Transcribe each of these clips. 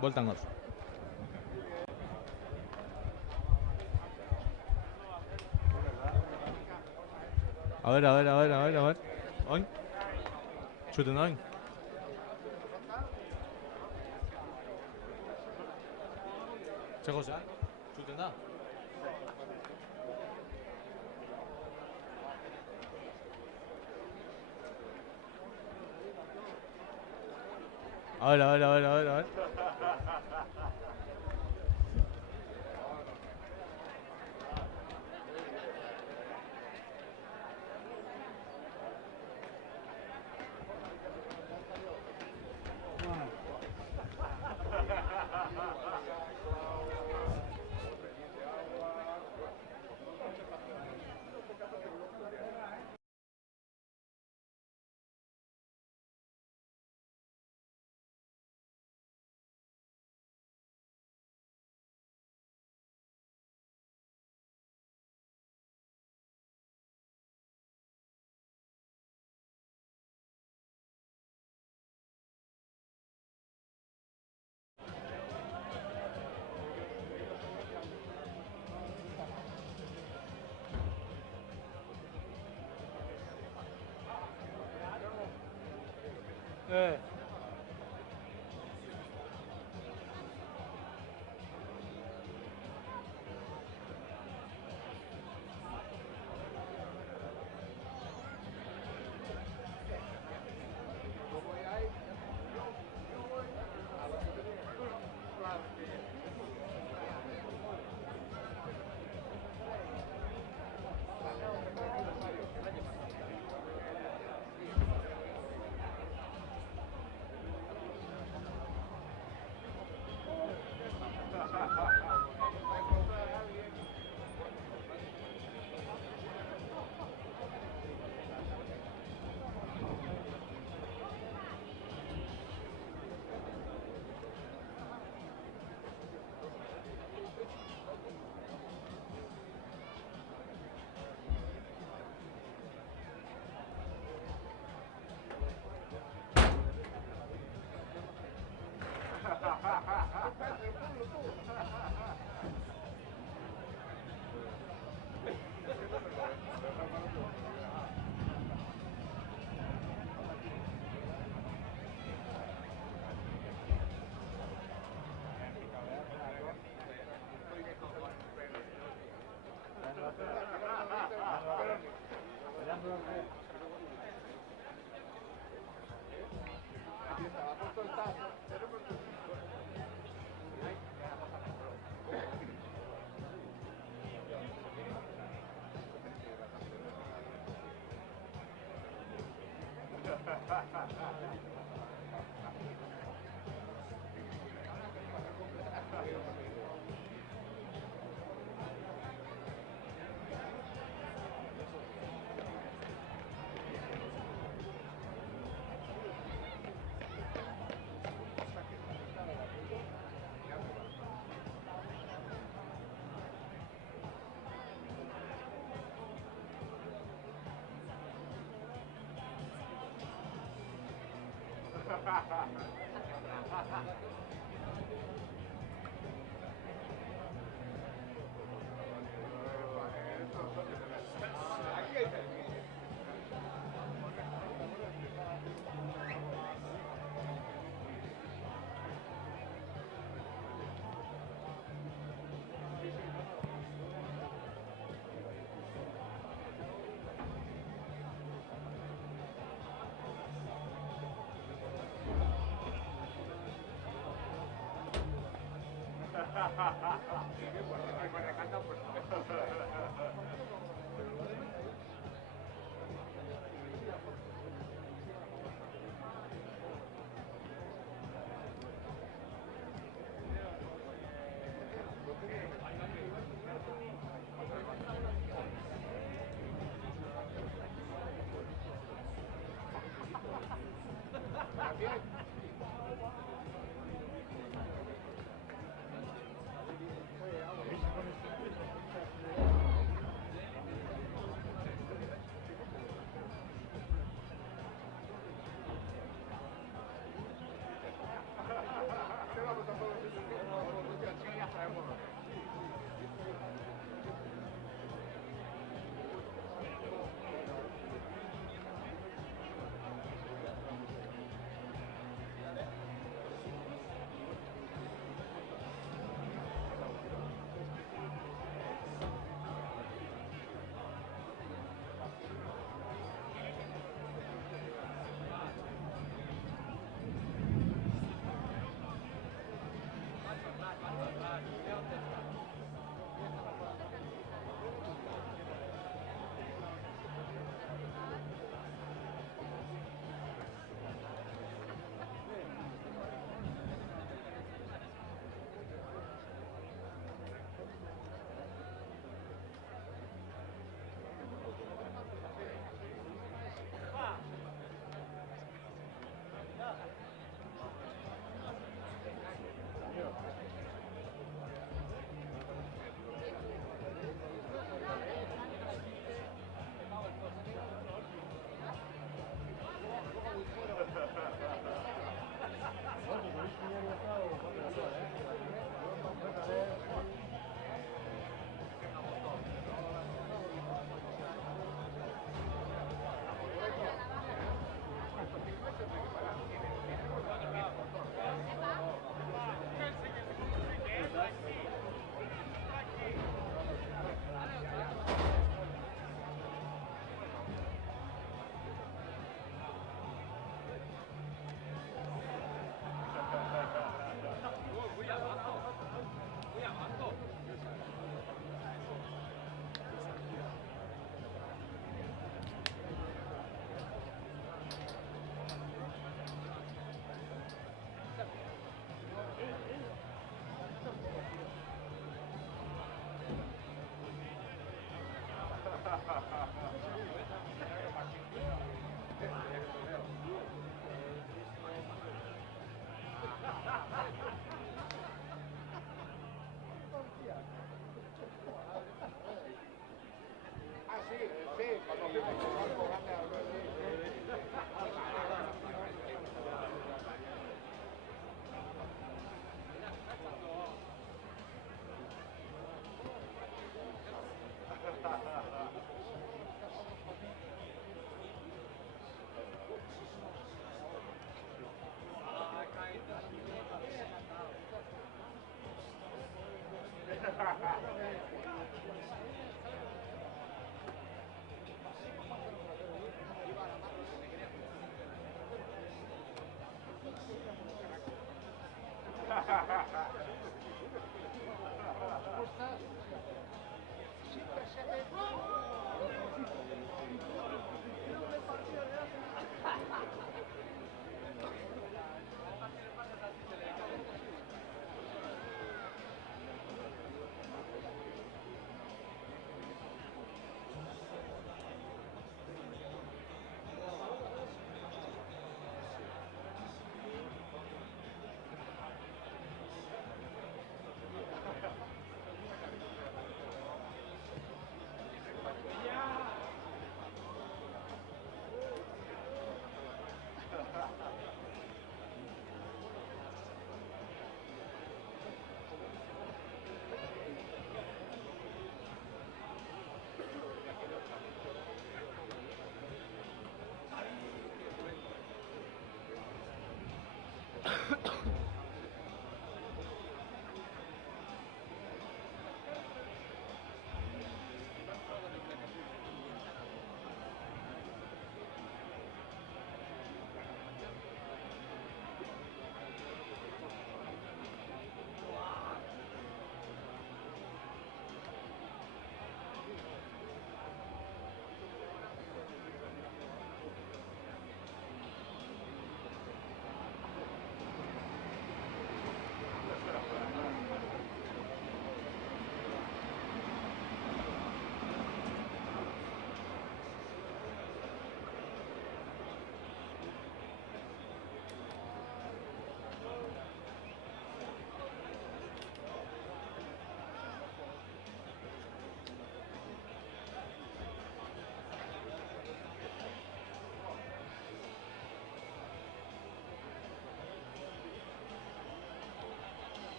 Voltamos. A ver. Oin. Chuten oin. Ze goza? Chuten da. A ver.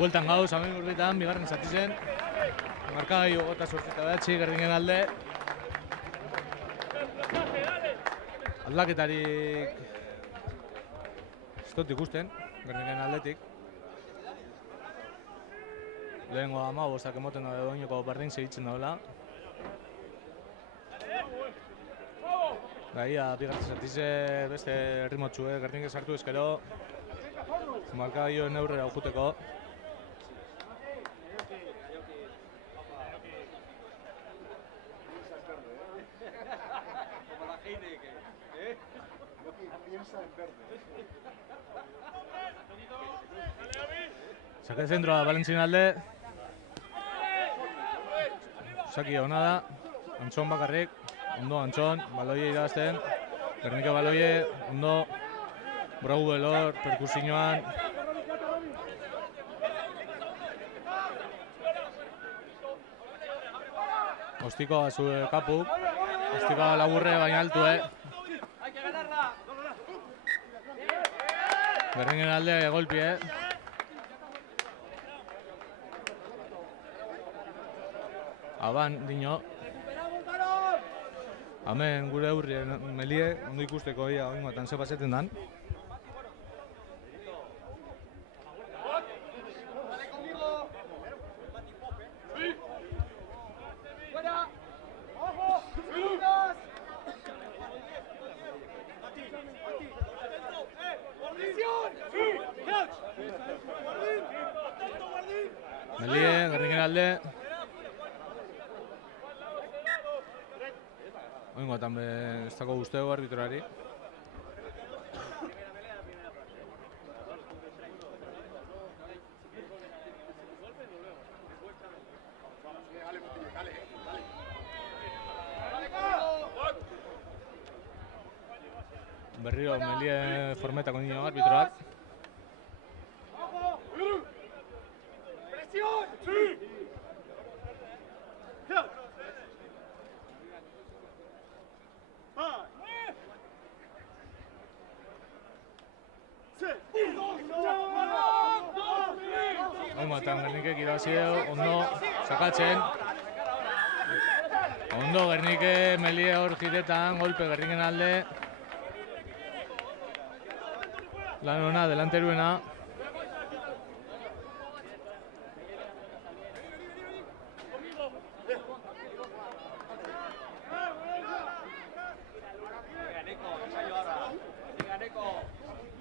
Bueltan gauz, hamen urbitan, bigarren zati zen. Markagailu 28 Gerdingen alde. Aldaketarik ez dut ikusten, Gerdingen aldetik. Lehengo 15 emoten da doineko berdin segitzen daula. Ia, bigarren zatize beste ritmotxue, Gerdingen sartu ezkero. Markagailuen aurrera ujuteko. Saque zentroa Valentzin alde. Saki hona da. Antxon bakarrik. Ondo Antxon, baloie irabazten. Gernike baloie, ondo. Brau belor, perkusioan. Ostikoa zure kapuk. Ostikoa laburre baina altue. Gerdingen alde golpie. Aban, dino. Hemen gure aurri melie, ondo ikusteko ia oingoetan ze paseten dan. Melie, Gerdingen alde. Oingoetan ez dago guztego arbitrari. Berriro Melie formetako nio arbitroak. Oingoetan Gernikek irabazio, ondo sakatzen. Ondo Gernike Melie hor jiretan, golpe Gerdingen alde. Lan hona, delanteruena.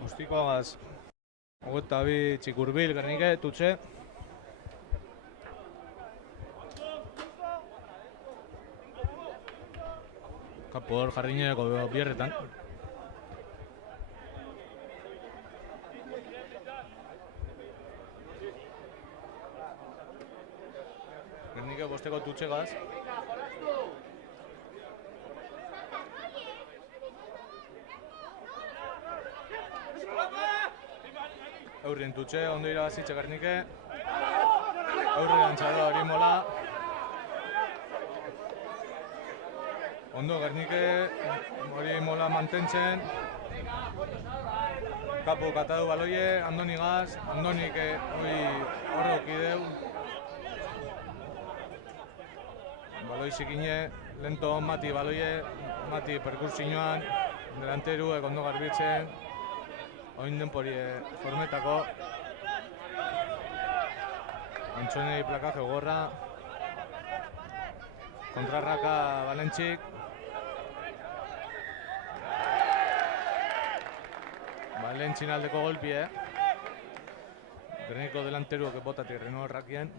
Ostikoagaz. Ogeta bi txikurbil Gernike, tutxe. Kapo hor jarrineko bierretan. Gernike bosteko tutxegaz. Aurrien tutxe, ondo irabazitxe Gernike. Aurrean txado hori mola. Ondo Gernike hori mola mantentzen. Kapo katadu baloie, Andoni gaz. Andonik hori horreuki deu. Baloi zikine, lento Mati baloie. Mati perkursioan. Delanteruek ondo garbitzen. Oin denpori formetako. Antxonei plakaje gorra. Kontrarraka Valentzik. Valentzin aldeko golpie. Gerniko delanteruak botatik Reno errakien.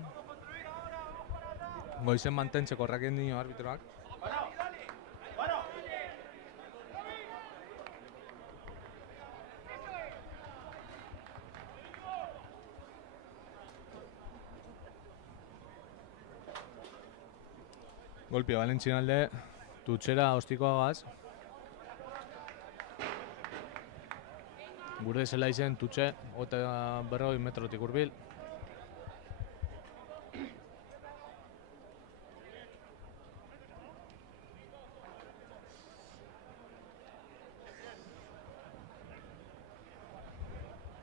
Goizen mantentzeko errakien dino arbitroak. Golpia Valentzin alde, tutxera ostikoagaz. Gure zela izen tutxe, 40 metrotik hurbil.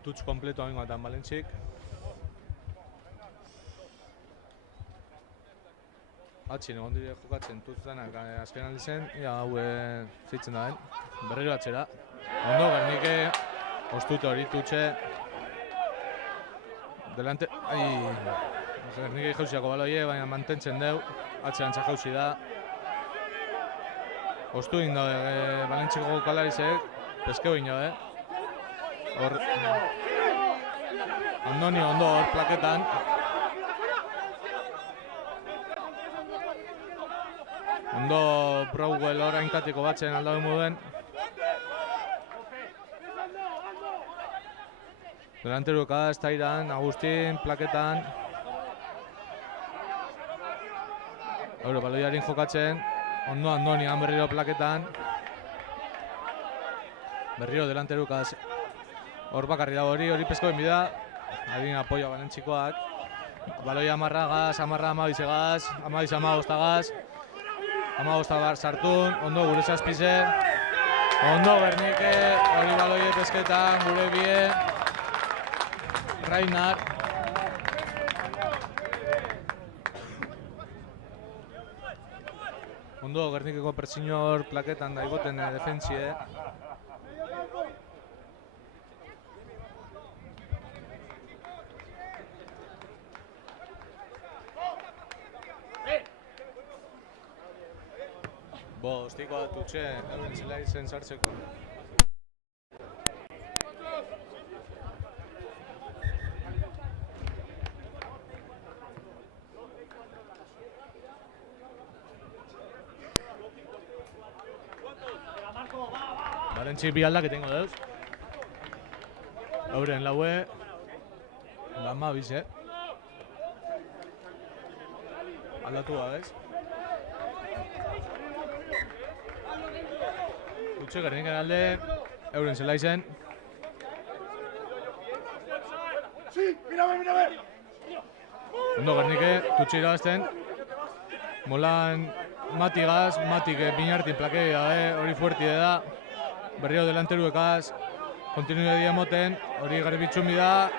Tutx kompleto haingoetan Valentzik. Atxin egon dire jokatzen tutzenak azken aldi zen, hau zitzen da den, berriro atxera. Ondo, Gernike, ostute hori tutxe. Delante, Gernike jauziako baloie, baina mantentzen deu, atxerantza jauzi da. Ostu egin dabe, Valentziko kalarizek, peskeo egin dabe. Hor, Andoni ondo hor plaketan. Ondo Brauwell hor hainkatiko batzen aldabe moduen. Delanteruka ez da iran, Agustin, plaketan. Euro, baloiarin jokatzen. Ondo Andoni han berriro plaketan. Berriro delanteruka hor bakarri dago hori pezko enbida. Adin apoia Valentzikoak. Baloia amarra gaz, amarra amabize gaz, amabize amagozta gaz. Amagozta sartun, ondo gure zazpize. Ondo Gernike, hori baloie pezketan, gure bie. Rainar. Ondo Gernikeko pertsino hor plaketan da igoten defentsie. Ostiko atutxe, euren zela izen sartzeko. Valentzi bi aldaketengo deuz. Euren laue, Lama bize. Aldatu gabez. Utxe Gerniken alde, euren zela izen. Ondo Gernike, tutxe irabazten. Molan Matigaz, Matik Piñartin plakei hori fuerti da. Berriro delanteruekaz, kontinuidea moten, hori garbitxun bida.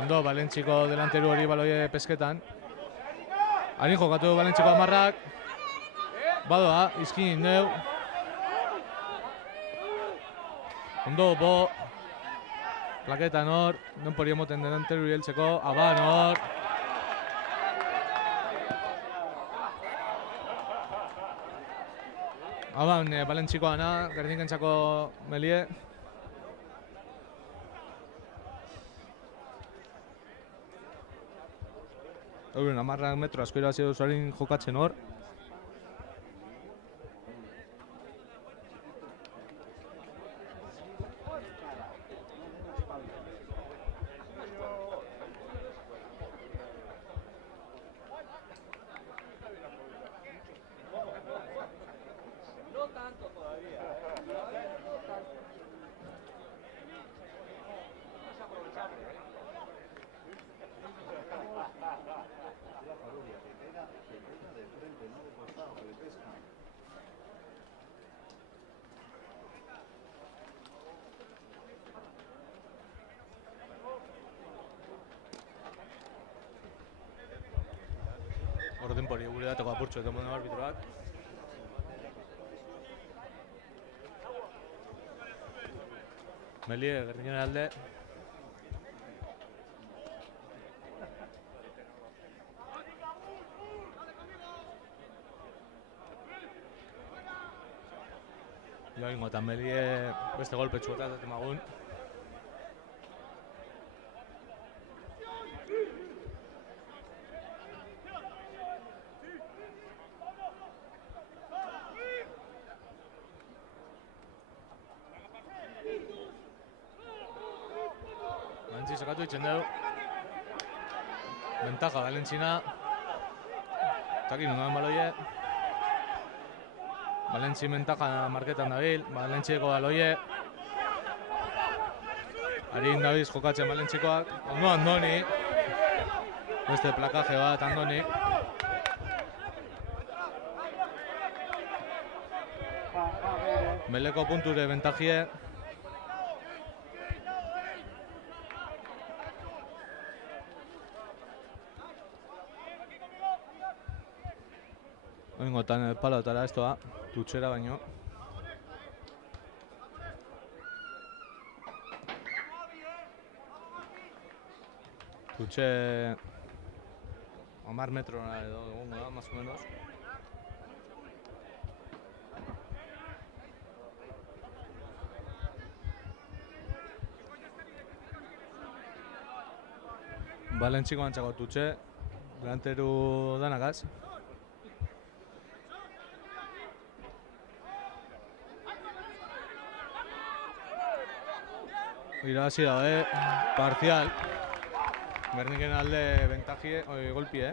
Ondo, Valentziko delanteru hori baloie pesketan. Harin jokatu Valentziko amarrak. Badoa, izkin indeu. Ondo, bo. Plaketan hor, non pori emoten delanteru hieltzeko. Aban hor. Aban, Valentziko ana, Gernikentzako melie. Euren, amarrak metro asko irabazi duzuarin jokatzen hor. Orden pori gure dateko apurtxo eta moden arbitroak. Melie, Gerniken alde. Joagingo eta Melie beste golpe txuetat emagun. Valentzi sakatu itzen dugu. Ventaja Valentzina. Takin ungan baloie. Valentzi ventaja marketan dabil. Valentzieko baloie. Harin dabiz jokatzen Valentzikoak. Ondo Andoni. Beste plakaje bat Andoni. Meleko punture ventajie. Oingotan palotara ez doa, tutxera baino. Tutxe 10 metrona edo egongo da, más o menos. Balentziko antzako tutxe, delanteru danagaz. Irabazi dabe, parcial. Gerniken alde bentajie, golpie.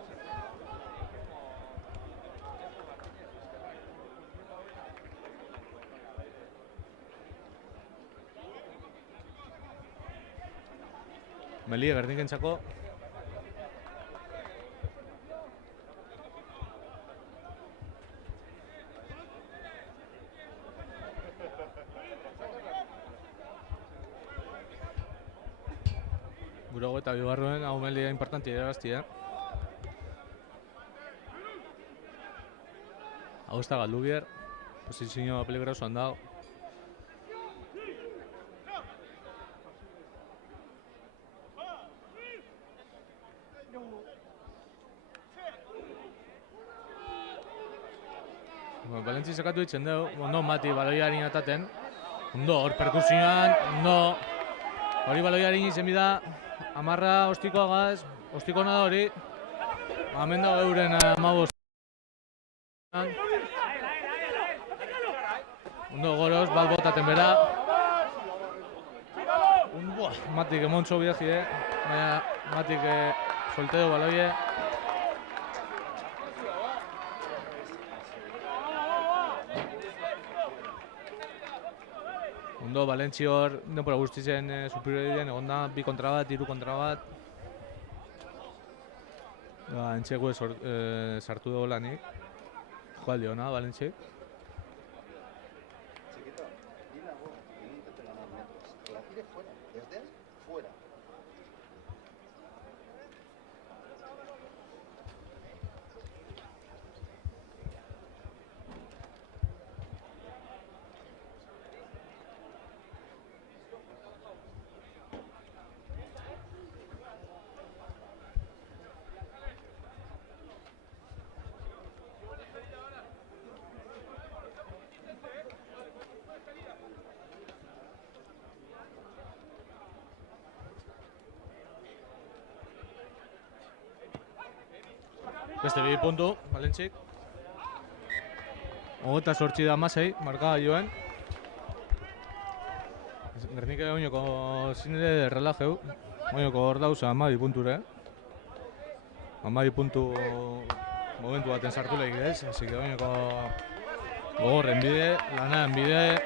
Melie Gerniken txako. Gurago eta bigarren hau melia importanti irabazti, Hau ez da Galdubier, posizio peligrosoan dago. Balentzi sakatu ditzen dugu, ondo mati baloiarin ataten. Ondo, hor perkusioan, ondo. Hori baloiarin izen bida, amarra ostikoagaz, ostiko nada hori. Hemen dago euren 15. Ondo goroz, bat botaten bera. Matik emontzo bideji, baina matik solteo baloie. Ondo, Balentzi hor, denpora guztizen superioriden, egon da, 2 kontra bat, 3 kontra bat. Entxegu sartu dugu lanik. Joaldi hona, Balentzi. Beste 2 puntu, Balentzik. 28 da 16, marka joen. Gernika oinoko zinere relajeu. Oinoko hor dauz 12 punture. 12 puntu momentu baten sartu lehik ez. Así que oinoko gogorren bide, lanan bide.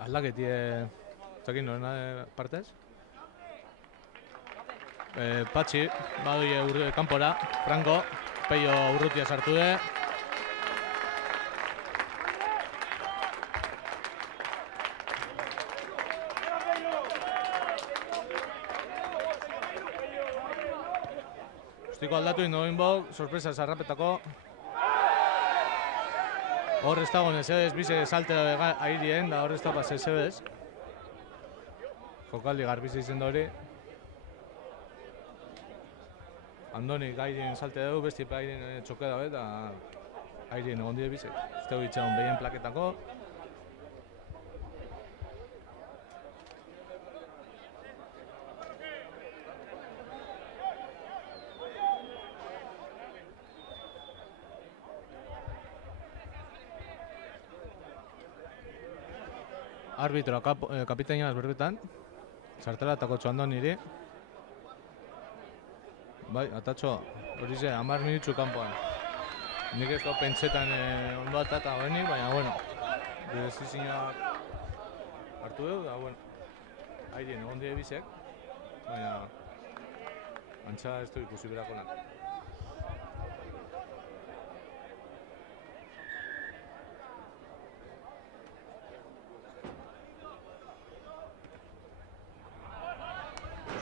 Aldaketie, zakin norena partez. Patxi, badoi kanpora, Franco, Peio urrutia sartu de. Ustiko aldatu indoin bau, sorpresa zarrapetako. Hor ez dago nezebez, bize salte airien, da hor ez dago nezebez. Jokaldi garbizi izen da hori. Andoni airien salte dugu, besti airien txoke dago eta airien egon dire bize. Ez dago itxegon behien plaketako. Arbitro kapitainas berbetan, sartela eta kotxo andon niri. Bai, atatxo, hori ze, 10 minutxu kanpoan. Nik ez da pentsetan ondo atata hoenik, baina, bueno, desizioak hartu dugu, da, bueno, airien egon dire bizek, baina, antxa ez du ikusi berakonak.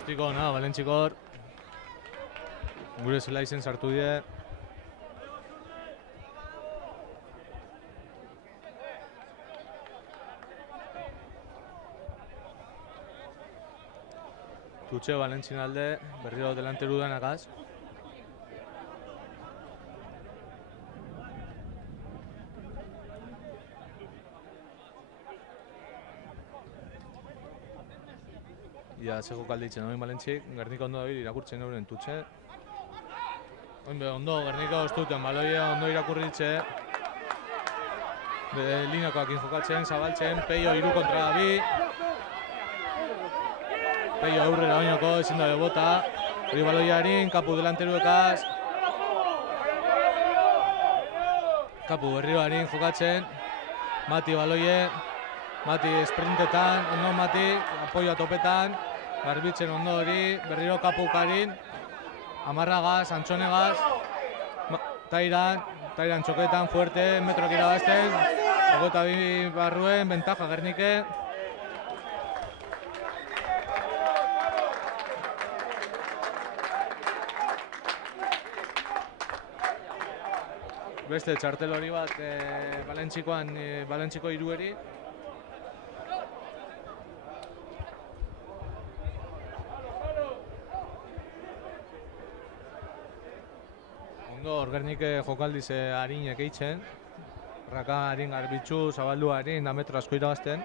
Guztiko ona, Valentzikor. Gure zela izen sartu die. Tutxe Valentzin alde, berriro delanteru denakaz. Ja, zego kalditzen hori Valentzik, Gernika ondo dabil irakurtzen euren Tutxe. Ondo, Gernika ostuten, baloia ondo irakurritze. Linakoakin jokatzen, zabaltzen, Peio 3 kontra 2. Peio aurrera oinoko, ezin dabe bota. Hori baloiarin, Kapu delanteruekaz. Kapu berrioarin jokatzen. Mati baloie. Mati sprintetan, ondo Mati, apoioa topetan. Garbitzen ondo hori, berriro Kapukarin. Amarragaz, Antxonegaz. Tairan txoketan, fuerte, metroak irabazten. 22 barruen, ventaja Gernike. Beste txartel hori bat Valentzikoan, Valentziko 3-eri. Ondo, Gernike jokaldiz harinek eitzen. Raka harin garbitzu, zabaldu harin, da metro asko irabazten.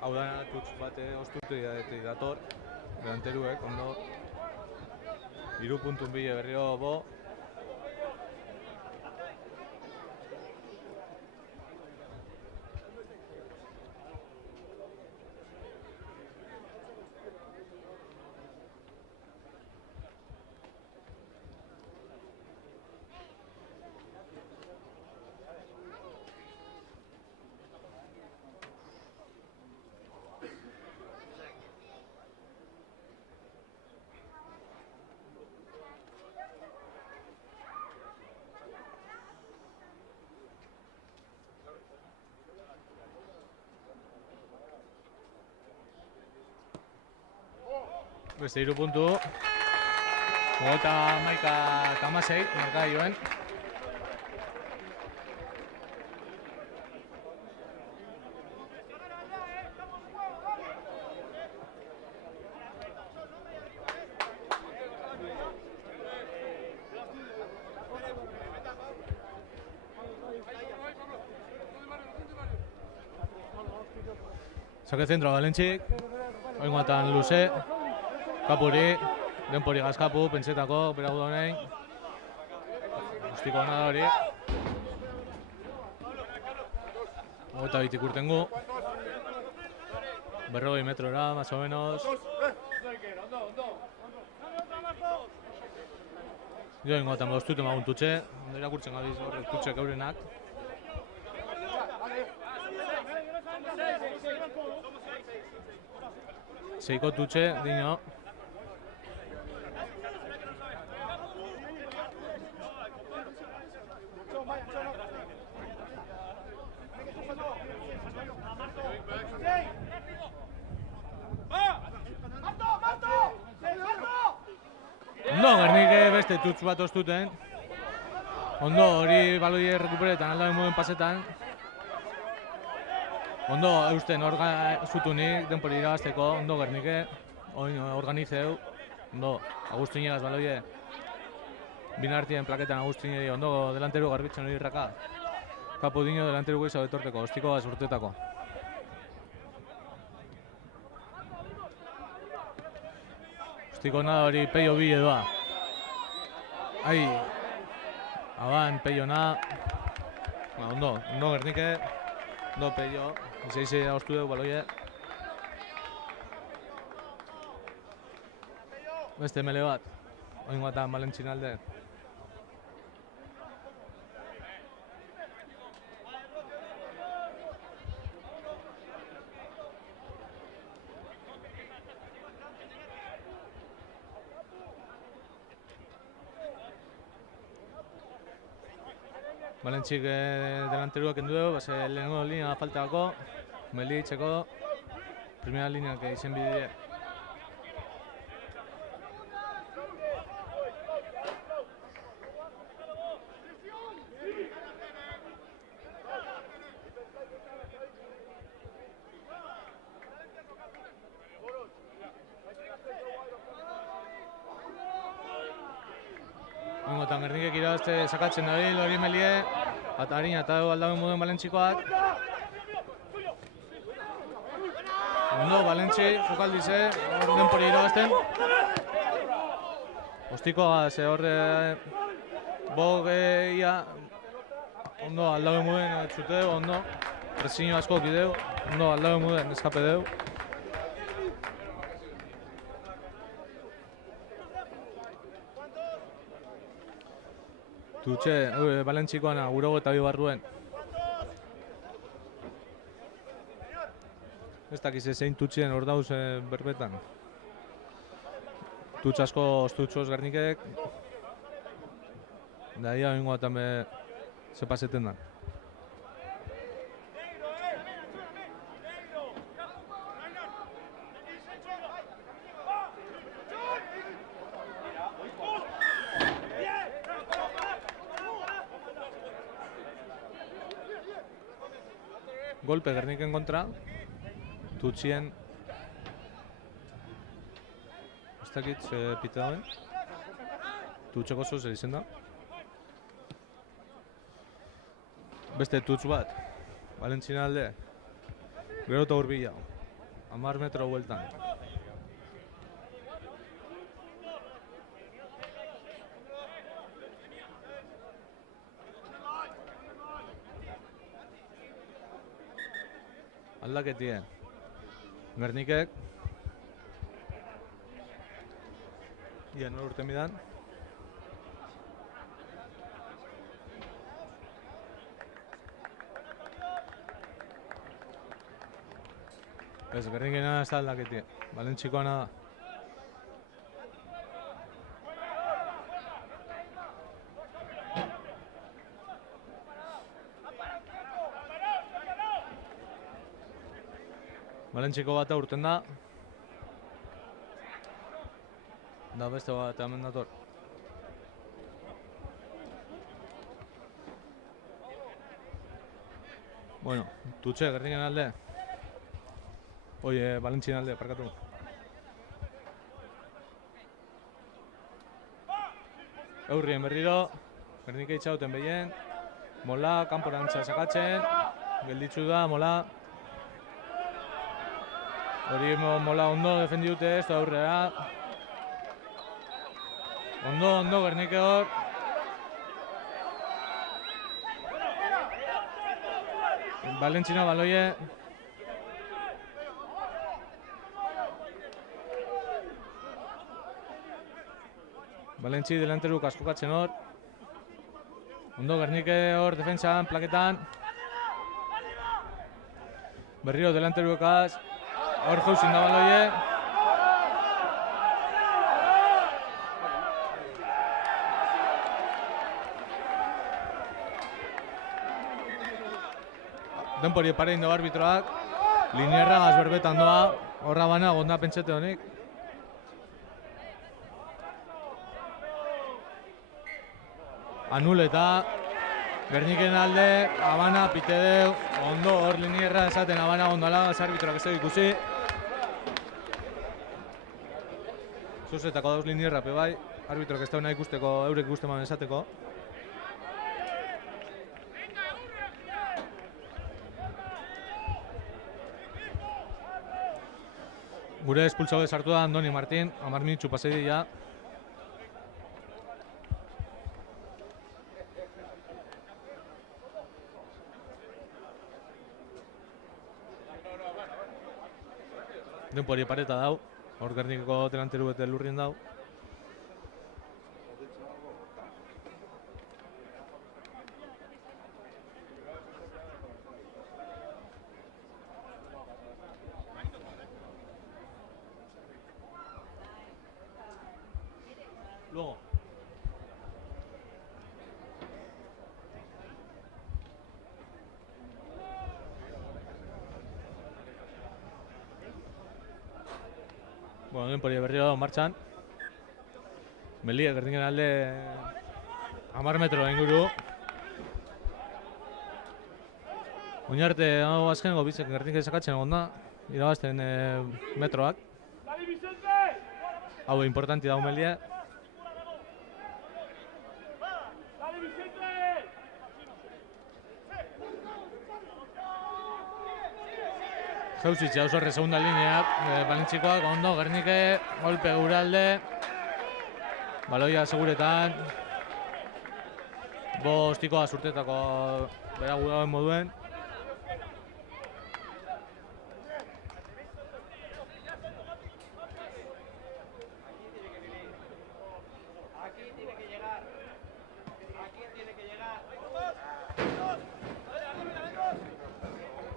Hau da, tutz bat ostutu dator. Delanteruek, ondo. 3 puntun bile berriro bo. Beste 3 puntu. 31-16 marka joen. Saque centro Valentzik. Oingoatan luze. Kapuri, denpori gazkapu, pentsetako, beragu daunein. Guztiko hona da hori. Eta bitik urtengu. 40 metrora, más o menos. Jo ingoatan bostute magun Tutxe. Ondo irakurtzen gabiz horre Tutxek eurenak. Seiko Tutxe, dino. Ondo, Gernike beste tutz bat ostuten. Ondo, hori baloi rekuperetan aldaben moden pasetan. Ondo, eusten zutunik, denpori irabazteko. Ondo, Gernike, organizeu. Ondo, Agustin Llegaz baloie. Binartien plaketan Agustin Llegaz. Ondo, delanteru garbitzen hori irraka. Kapo dino delanteru guiza betorteko, ostiko bat urtetako. Ostiko nada hori Peio bi edoa. Ai, aban Peio na. Ondo Gernike, ondo Peio. Izeize ostu dugu baloie. Beste mele bat, oingoatan Valentzin alde. Valentzik delanteruak kendu dugu, lehenengo linea faltako, Melitzeko, primera lineak izen bidea. Gernikek irabazte sakatzen dabil hori melie. Eta harina eta aldaben muden Valentzikoak. Ondo, Valentzi, jokaldize, hor denpori irabazten. Ostikoa, ze horre bogeia. Ondo, aldaben muden txuteu, ondo. Presiño asko kideu, ondo, aldaben muden eskape deu. Tutxe, Valentzikoana, gurogo eta bibarruen. Ez dakiz zein tutxien hor dauz berbetan. Tutx asko ostutxoz Gernikek. Da ia bengoa també ze paseten da. Golpe Gerniken kontra. Tutxien. Ez dakit pite dauen. Tutxeko zuz erizen da. Beste tutx bat. Valentzina alde. Gero eta hurbila. 10 metro bueltan. Aldaketien. Gernikek. Ia nor urte midan. Ez, Gernikena ez da aldaketien. Valentzikoana da. Valentziko bat urten da. Da beste bat hemen dator. Bueno, Tutxe, Gerniken alde. Oie, Valentzina alde, parkatu. Eurrien berriro. Gernik eitzauten behien. Mola, kanporantza sakatzen. Gelditzu da, Mola. Hori Mola ondo defendi dute ez da aurrera. Ondo, Gernike hor. Valentzina baloie. Valentzi delanteruk askokatzen hor. Ondo, Gernike hor defentsan, plaketan. Berriro delanterukaz. Hor jauzin da baloie. Denpori parein do arbitroak. Linierra gazberbetan doa. Horra bana gonda pentsete honik. Anuleta. Gerniken alde, Habana, Pitedeu. Ondo hor linierra esaten Habana gondala. Arbitroak ez da ikusi. Zuzetako dauz linierra pe bai. Arbitroak ez da nahi ikusteko, eurek ikusten man esateko. Gure espultzago sartu da Andoni Martin, 10 minutxu pasei ja. Denpori pareta dau, hor Gernikeko delanteru bete lurrien dau. Luego. Bueno, denpori berriro dago martxan. Melia, Gerniken alde 10 metro inguru. Oinarte hau azkeneko bizek Gerniken sakatzen egon da. Irabazten metroak. Hau importanti dago Melia. Jauzitza oso erre segunda lineak, Valentzikoak ondo, Gernike, golpe gure alde. Baloia seguretan. Bostikoa zurtetako bera gudagoen moduen.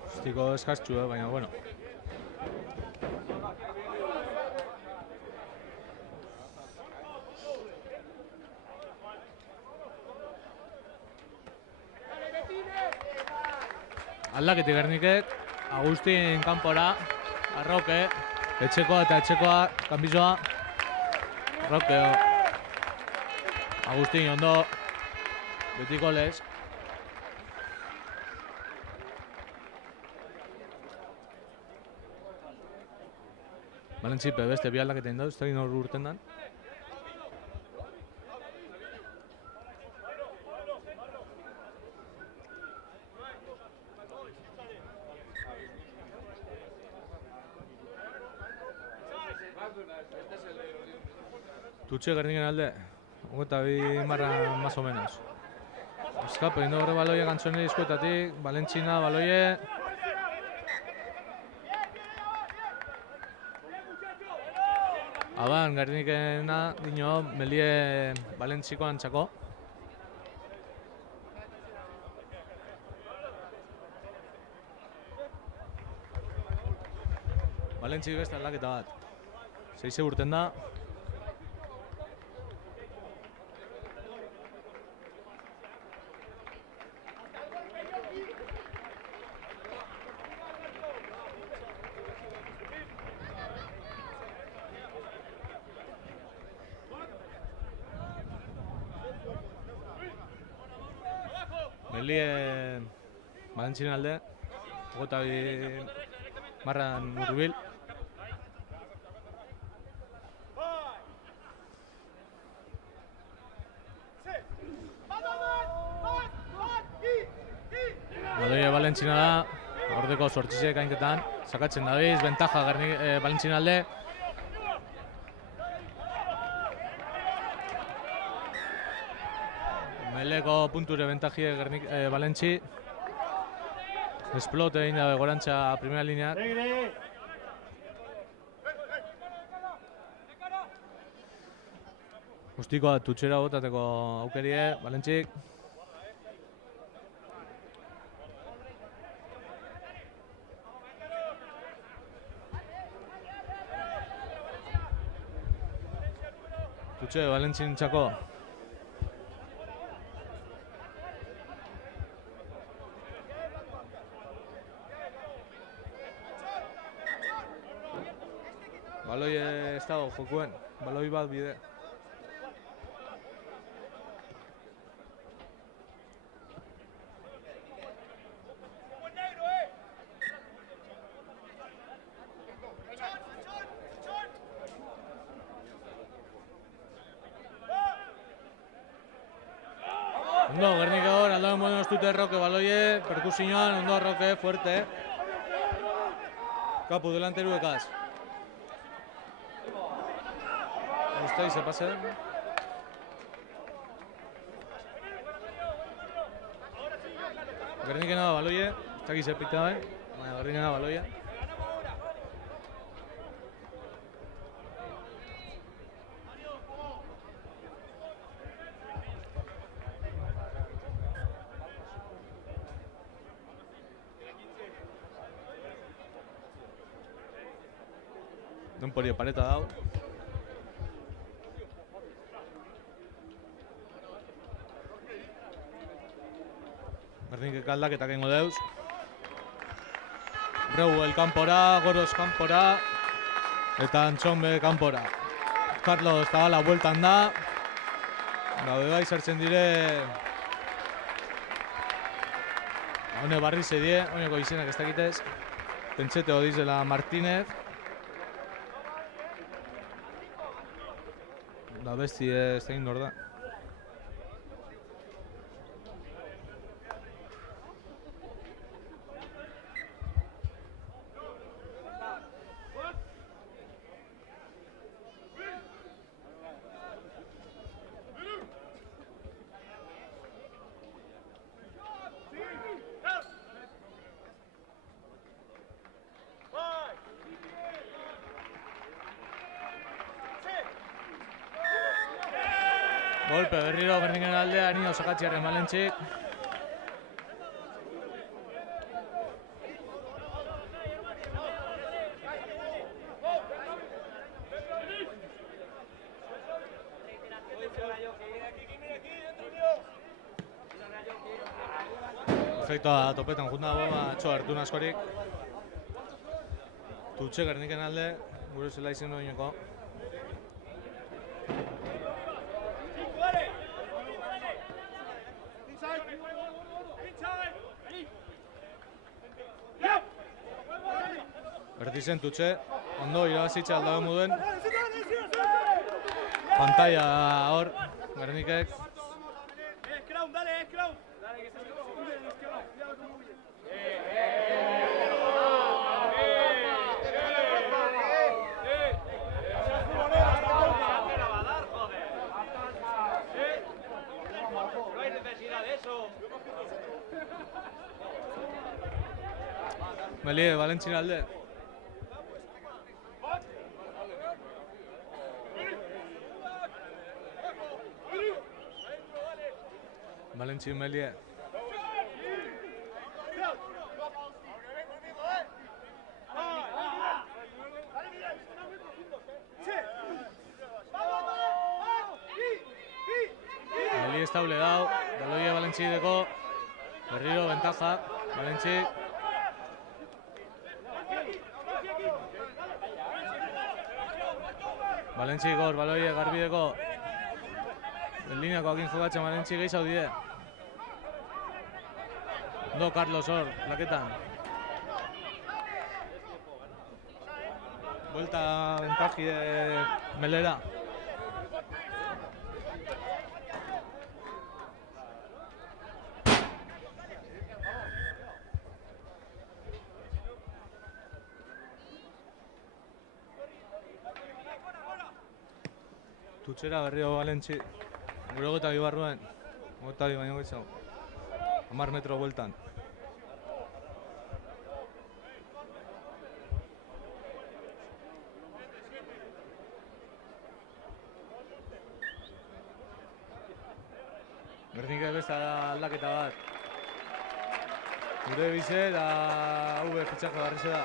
Bostiko eskastxu, baina bueno. Aldaketi Gernikek, Agustin kanpora, Arroke, etxekoa eta etxekoa, kanbizoa, Arroke, Agustin ondo, betiko lez. Valentzipe beste bi aldaketa indau, ez da gino urten dan. Tutxe Gerniken alde, 22 marra más o menos. Eskape, indo horre baloie gantzoneri eskuetatik, Valentzina baloie. Aban, Gernikena, dino, Melie Valentzikoan txako. Valentzik beste aldaketa bat. 6 urten da. Melie Valentzinen alde, 22 marran urbil. Badoie Valentzina da, ordeko sortxizek ainketan, sakatzen dabiz, bentaja Valentzinen alde. Meleko punture bentajie Valentzi. Explote egin dabe gorantza primera lineak. Guztikoa tutxera botateko aukerie, Valentzik. Tutxe Valentzin txako. Baloi ez dago jokuen, baloi bat bide. Ondo, Gernik hor, aldago moden ostute Roque baloie, perkusioan, ondo Roque, fuerte. Kapu delanteruekaz. Usted se pase. Gernikena baloie, ez dakiz epikta bai, baina Gernikena baloie. Denporia pareta dau. Gernikek aldaketak egingo deuz. Reuel kanpora, Goros kanpora, eta Antxonbe kanpora. Carlos Zabala bueltan da. Gaude bai sartzen dire. Hone barri zedie, honeko izenak ez dakitez. Pentsete Odizela Martínez. Da besti ez egin nor da. Golpe berriro Gerniken aldea, Nino Sakatxiarren Valentxik. Efektoa topetan junda dago, atxo hartu askorik. Tutxe Gerniken alde, gure zela izin doineko. Bertizen Tutxe, ondo irabazitza aldago moduen. Pantalla hor, Gernikek. Melie, Valentzin alde. Valentzin Melie. Melie ez taule dau, baloia Valentzideko. Berriro, ventaja, Valentzik. Valentzik hor, baloia garbideko. Lineakoak jokatzen Valentzik gehi zaudie. Ondo Carlos hor, plaketan. Vuelta ventaji de Melera. Tutxera berrio Valentzi. Gure gota bi barruen. Gota bi baino gehiago. 10 metro bueltan. Gernikek beste aldaketa bat. Gure bize eta hau fitxaje barrize da.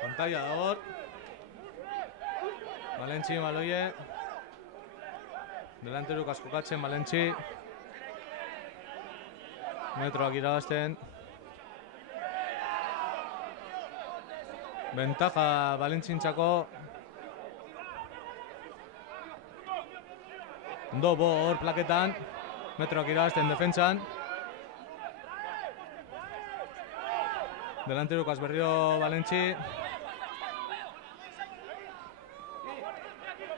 Pantalla da hor. Valentzi baloie. Delanteruk askokatzen Valentzi. Metroak irabazten. Ventaja Valentzintzako. Ondo bo hor plaketan. Metroak irabazten defentsan. Delanteruk azberrio Valentzi.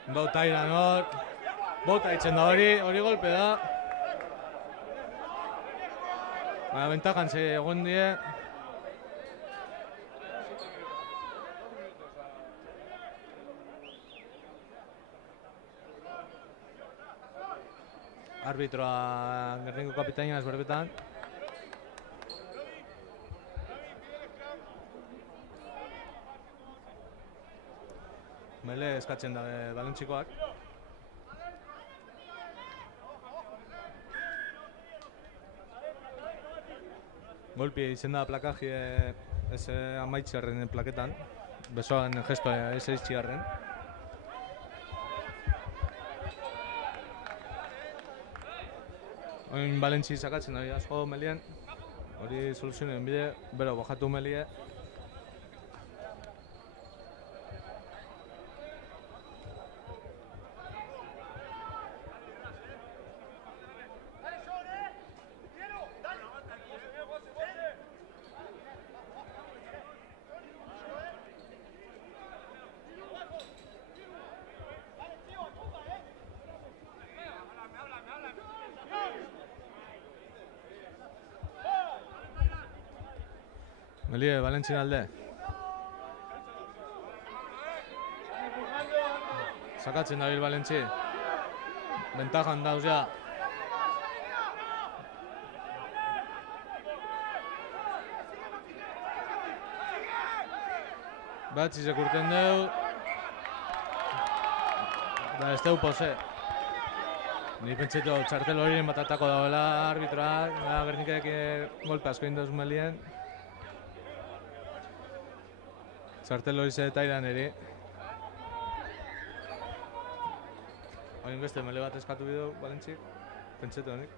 Ondo Tairan hor. Bota itzen da hori golpe da. Baina ventajan ze egon die. Arbitroa Gernikeko kapitaina ezberbetan. Mele eskatzen da Valentzikoak. Golpi izen da plakaji ez amaitxarren plaketan. Besoan gestoa ez eitxiarren. Oin Valentzi sakatzen da asko Melien. Hori soluzioen bide, bero bajatu Melie. Melie, Valentzin alde. Sakatzen dabil Valentzi. Bentajan dauz ja. Batzizek urten deu. Da ez deu pose. Ni pentseto txartel horien bat atako dagoela arbitroak. Gernikek golpe asko indauz melien. Txartel hori ze tairan eri. Hain beste mele bat eskatu bideu, Valentzik. Pentseto honik.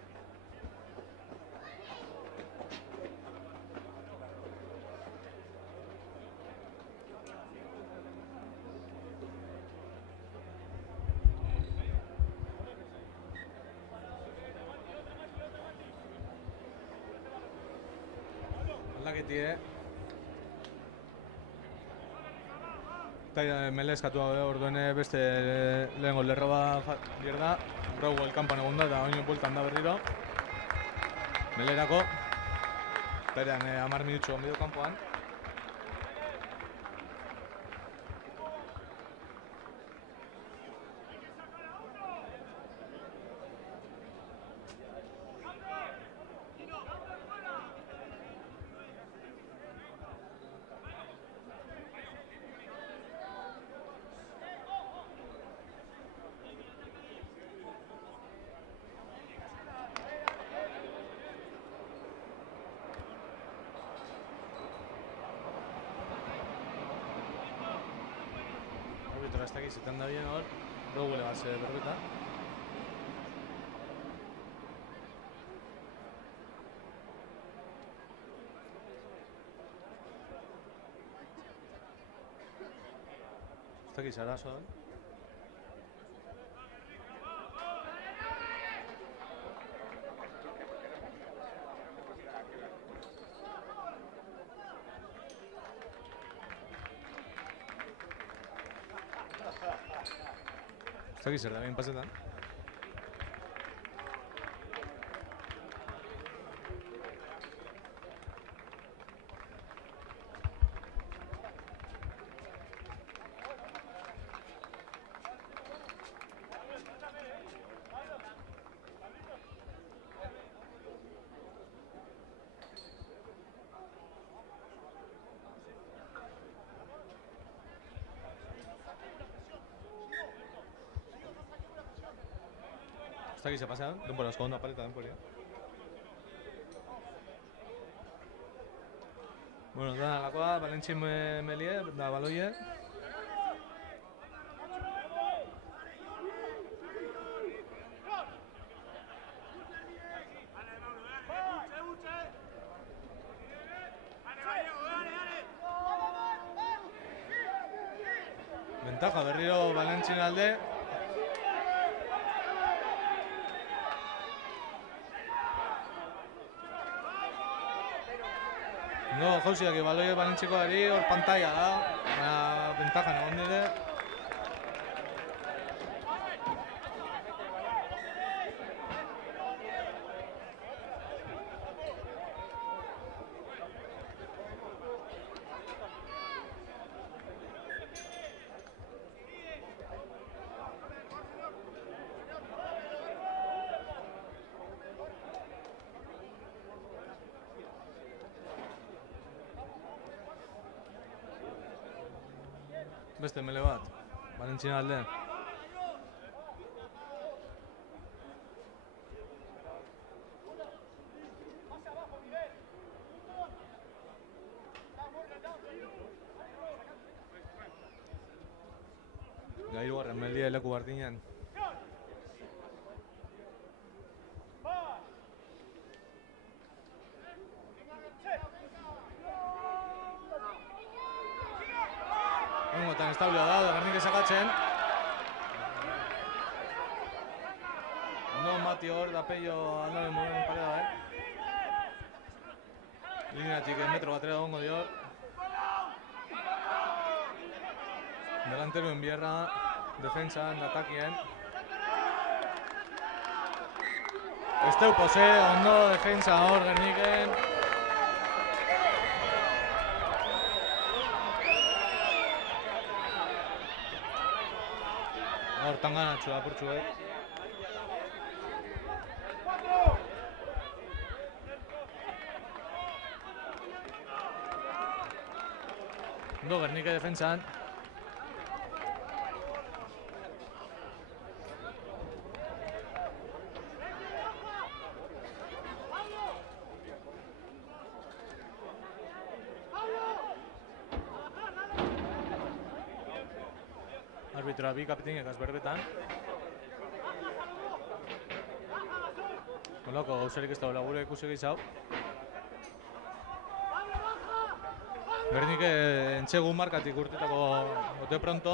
Aldaketi, Taira mele eskatu orduen beste lehengo lerroba bierda. Brau elkampan egon da eta oino bueltan da berriro. Melerako. Tairan 10 minutxo onbido kanpoan. Ez dakit zetan da bien hor, Rogule bat ze berbeta. Ez dakit zarazo, Ez dakit zer da behin pasetan. Ez dakit ze pasean, denbora asko ondo apareta denporia. Bueno, da lakoa, Valentzi melie, da baloie. Ventaja berriro Valentzin alde. No, jauziak baloie Valentzikoari hor pantalla da. Ventajan egon dire. Beste mele bat, Valentzina alde. Hirugarren melia leku bardinean. Eta establia da, Gernik esakatzen. No Mati hor, da Peio aldaren moden pareda, Lineatik metro batera gongo dio. Delanteroen bierra, defentsan, atakien. Esteu pose, ondo defensa hor Gerniken. Hortan ganatxu da purtsu, Ondo Gernike defentsan. Arbitroa bi kapitainek berbetan. Holako gauzarik ez dagoela gure ikusi gehiago. Gernike entxegu markatik urtetako bote pronto.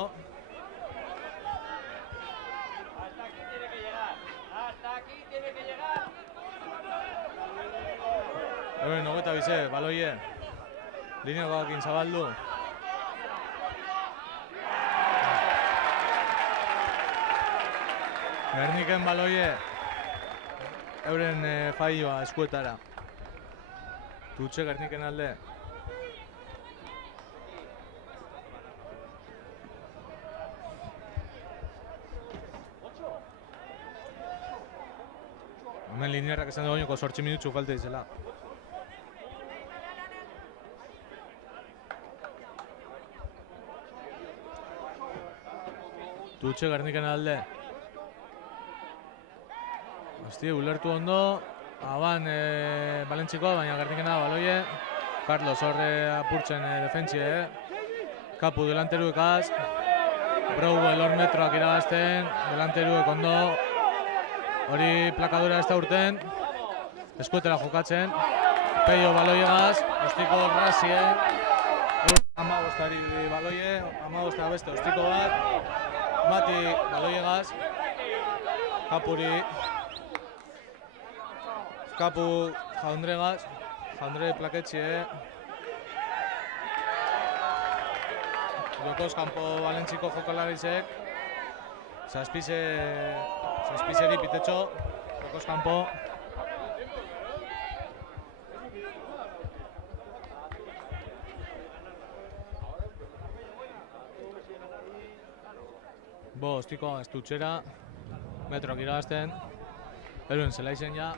Eben, 25, baloie. Lineakoakin zabaldu. Gerniken baloie. Euren faioa eskuetara. Tutxe Gerniken alde. Hemen linearrak esan dugu 8 minutxu falta izela. Tutxe Gerniken alde. Hostia, ulertu ondo. Aban Balentzikoa, baina Gernikena baloie. Carlos horre apurtzen defentsie. Kapu delanteruekaz. Browell hor metroak irabazten. Delanteruek ondo. Hori plakadura ez da urten. Eskuetera jokatzen. Peio baloiegaz. Ostiko razie. 15 baloie. 15 beste ostiko bat. Mati baloiegaz. Kapuri. Kapu Jaundregaz. Jaundre plaketxie. Jokoz kanpo Balentziko jokalarizek. Zazpizeri pitetxo. Jokoz kanpo. Bo, ostiko estutxera. Metroak irabazten. Eluen zela izen ja.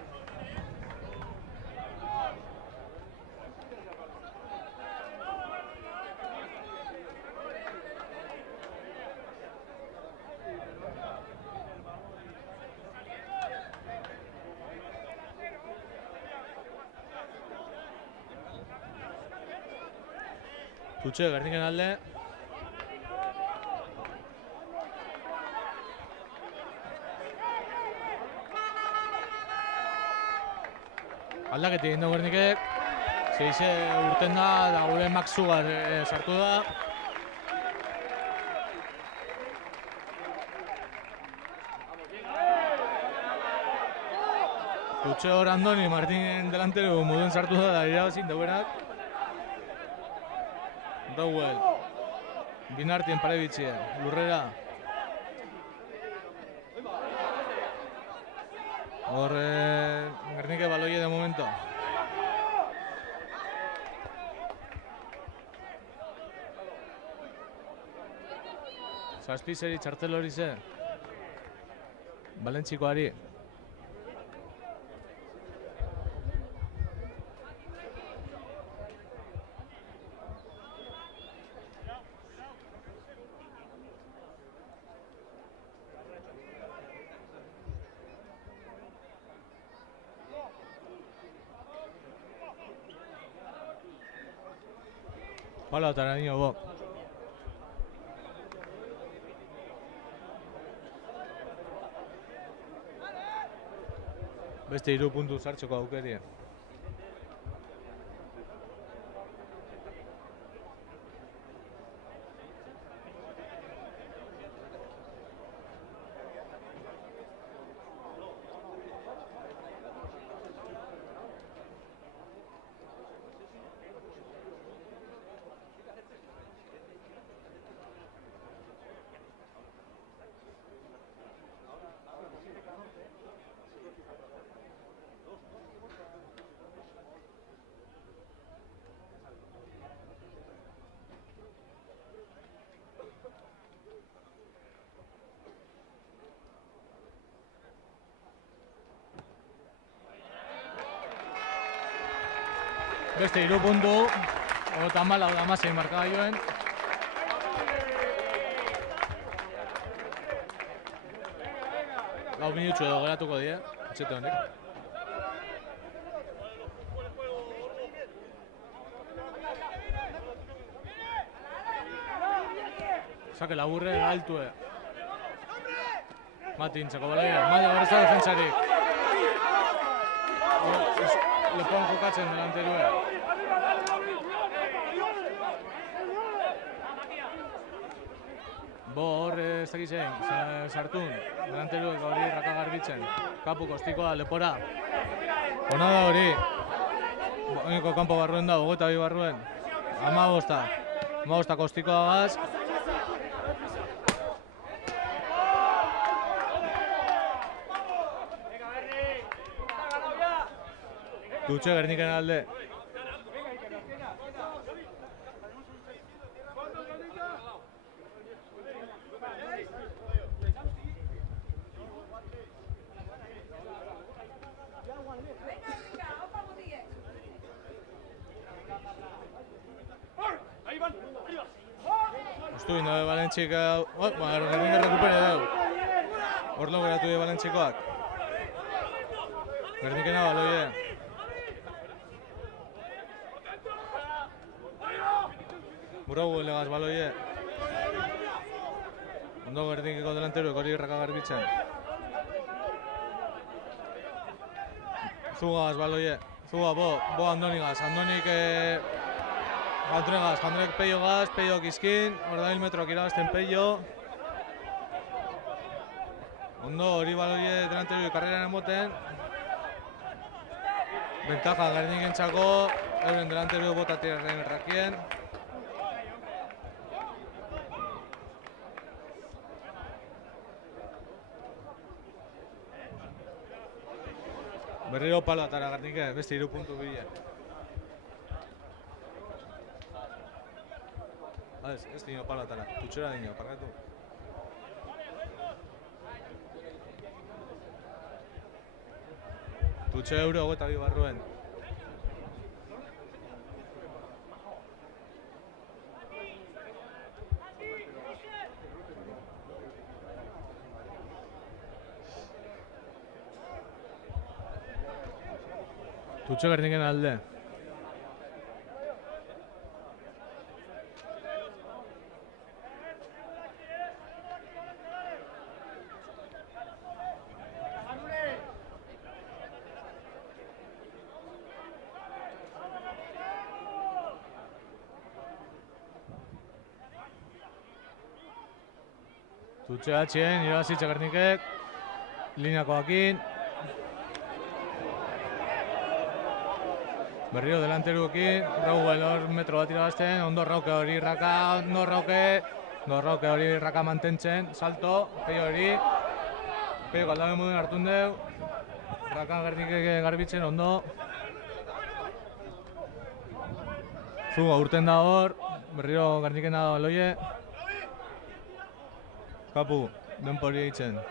Tutxe, Gerniken alde. Aldaketik egin dugu Gernikek. Zeize urten da gure Maxugar sartu da. Tutxe hor Andoni, Martinen delantero moduen sartu da irabazin dauenak. Browell. Binartien parebitxie, lurrera. Hor Gernike baloie de momento. Zazpizeri txartel hori ze. Balentzikoari. Pala otara niño bo. Beste 3 puntu sartzeko aukerie. Beste 3 puntu, 34-16 markagailuen. Lau minutxu edo geratuko die, etxete honek. Sake laburre altue. Matin, txako balaia, maia horreza defensarik. Lepoan jokatzen delanterue. Bo hor ez dakizein, sartun, delanteruek hori raka garbitzen. Kapu kostikoa, lepora. Ona da hori. Oineko kanpo barruen da, 22 barruen. 15 kostikoa gaz. Dutxe Gerniken alde. Ustu ino de Valentxik, Gernik errekupere deu. Horlo geratu de Valentxikoak. Gernikena baloie. Buragu elegaz baloie. Ondo Gernikeko delanteruek hori raka garbitzen. Zugaz baloie. Zuga, bo Andonigaz. Andonik Jandregaz, Jandrek peio gaz, peio kizkin. Horda 1000 metroak irabazten peio. Ondo hori baloie delanteruek karreran emoten. Bentaja Gerniken txako. Euren delanteruek botatiraren errakien. Berriro palo atara Gernikek, beste 3 puntu bile. Ez dino palo atara, tutxera dino, parkatu. Tutxe euro 22 barruen. Tutxe Gerniken alde. Tutxe atxien, irabazitxe Gernikek. Lineakoakin. Berriro delanteruekin, Raúl hor metro bat irabazten, ondo Rauke hori raka, ondo Rauke hori raka mantentzen, salto, peio hori, peio kaldabe moduen hartun deu, raka Gernikek garbitzen ondo. Zuga urten da hor, berriro Gerniken da loie. Kapu, denpo hori eitzen,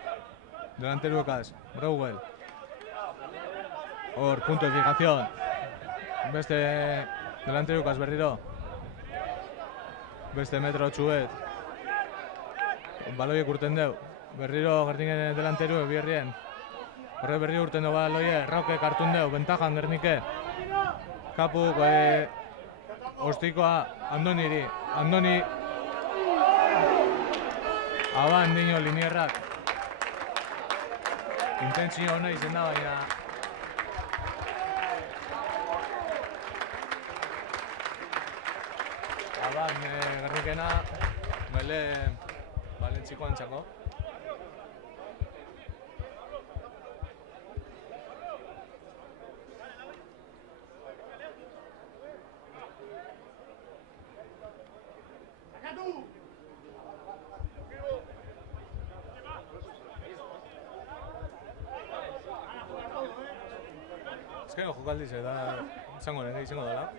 delanteruekaz, Raúl. Hor, punto de fijación. Beste delanteruekaz berriro. Beste metro txuet. Baloiek urten deu. Berriro Gerniken delanteruek bierrien. Horre berriro urten deu baloie. Raukek hartun deu. Bentajan Gernike. Kapuk ostikoa Andoniri. Andoni. Aban dino linierrak. Intentzio hona izen da baina. Aban Gernikena, mele Valentziko antzako. Ezkeno jokaldiz da, izango dela.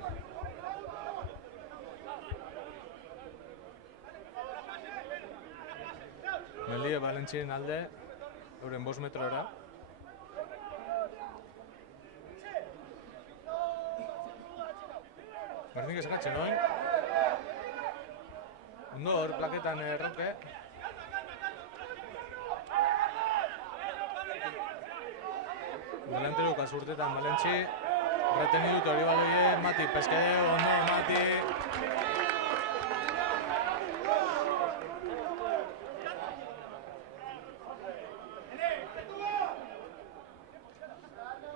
Melie Valentzien alde, euren 5 metrora. Berdik eskatzen oin. Ondo hor plaketan erroke. Delanteruka urtetan Valentzi. Retenido hori baloie, Mati Pesquero, ondo Mati.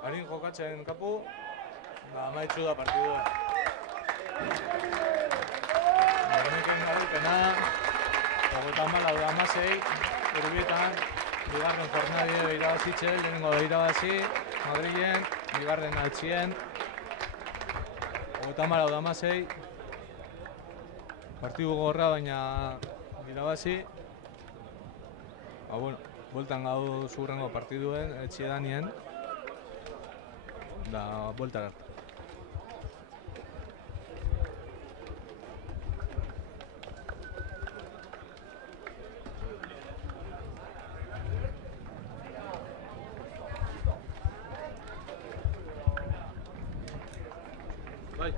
Harin jokatzen kapu, amaitzu da partidua. Horneken garipena, 34-16, urbietan, bigarren jornadie irabazitzen, lehenengo irabazi, Madrilen, bigarren altxien, 34-16, partidu gorra baina irabazi. Bueno, bueltan gau zurrengo partiduen, etxiedanien, da buelta arte. Bai.